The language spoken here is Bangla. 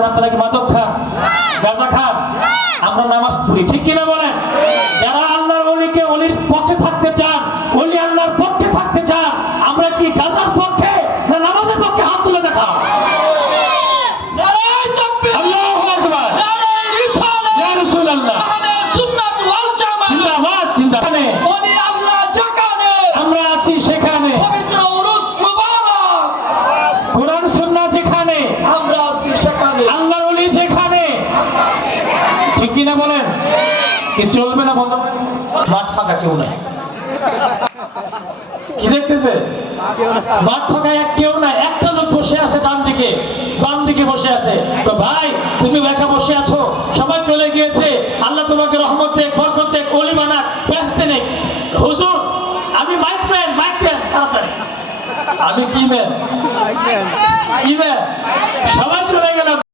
আছেন আপনারা কি মাদক খান, গাঁজা খান? আমরা নামাজ পড়ি, ঠিক কিনা বলেন? যারা আল্লাহর ওলিকে ওলির পক্ষে থাকতে চান, ওলি আল্লাহর পক্ষে থাকতে চান, আমরা কি গাঁজার পক্ষে না নামাজের পক্ষে? হাত তুলে দেখা। আল্লাহু আকবার, ইয়া রাসূলুল্লাহ, সুন্নাত ওয়াল জামাত জিন্দাবাদ জিন্দাবাদ। ওলি আল্লাহ যেখানে আমরা আছি সেখানে, পবিত্র উরুস মুবারক কোরআন সুন্নাহ যেখানে, আমরা আছি সেখানে। আল্লাহর ওলি যেখানে, ঠিক কিনা বলেন? কি চলবে না বন্ধ? মাঠ ফাঁকা কেউ নাই, কি দেখতেছে? মাঠ ফাঁকা এক কেউ নাই, একটা লোক বসে আছে ডান দিকে, বাম দিকে বসে আছে। তো ভাই তুমি একা বসে আছো, সবাই চলে গিয়েছে, আল্লাহ তোমাকে রহমত দেখ, বরকত দেখ, ওলি বানাক, ব্যস্ত নেই। হুজুর আমি মাইক ম্যান, মাইক দেন তাড়াতাড়ি। আমি কি ম্যান? কি ম্যান?